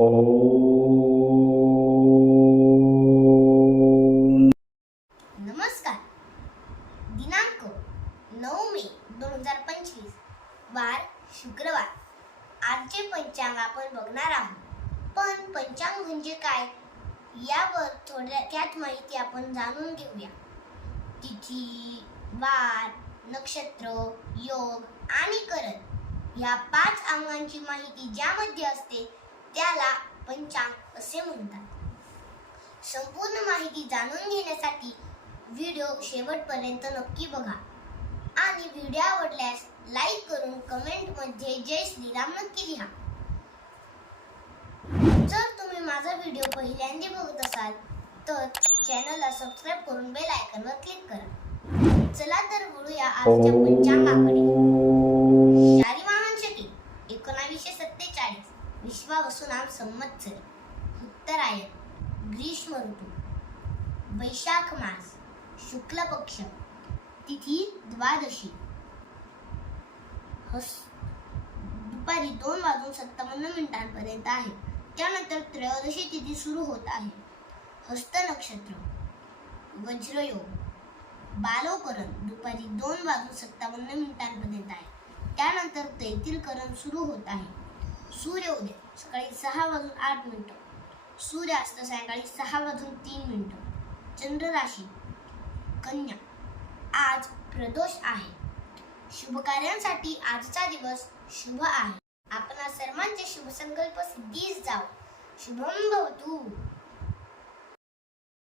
ओम. नमस्कार. दिनांक नऊ मे दोन हजार पंचवीस. वार शुक्रवार. आजचे पंचांग आपण बघणार आहोत. पण पंचांग म्हणजे काय? यावर थोडक्यात माहिती आपण जाणून घेऊया. तिथी वार नक्षत्र योग आणि करण. या पाच अंगांची माहिती ज्यामध्ये असते त्याला पंचांग असे म्हणतात. संपूर्ण माहिती जाणून घेण्यासाठी व्हिडिओ शेवटपर्यंत नक्की बघा. आणि व्हिडिओ आवडल्यास लाईक करून कमेंटमध्ये जय श्रीराम नक्की लिहा. जर तुम्ही माझा व्हिडिओ पहिल्यांदा बघत असाल तर चॅनलला सबस्क्राईब करून बेल आयकॉनवर क्लिक करा. चला तर बोलूया आजच्या पंचांगाकडे. शालिवाहन शके एकोणावीसशे सत्तेचाळीस. विश्वावसुनाम संवत्सर उत्तरायण ग्रीष्म ऋतू वैशाख मास शुक्ल पक्ष तिथी द्वादशी. हस दुपारी दोन वाजून सत्तावन्न मिनिटांपर्यंत आहे. त्यानंतर त्रयोदशी तिथी सुरू होत आहे. हस्त नक्षत्र वज्रयोग बालोकरण दुपारी दोन वाजून सत्तावन्न मिनिटांपर्यंत आहे. त्यानंतर तैतिलकरण सुरू होत आहे. सूर्योदय सकाळी सहा वाजून आठ मिनटं. सूर्यास्त सायंकाळी सहा वाजून तीन मिनटं. चंद्र राशी कन्या. आज प्रदोष आहे. शुभ कार्यांसाठी आजचा दिवस शुभ आहे. आपण सर्वांचे शुभ संकल्प सिद्धीस जाव शुभम भवतू.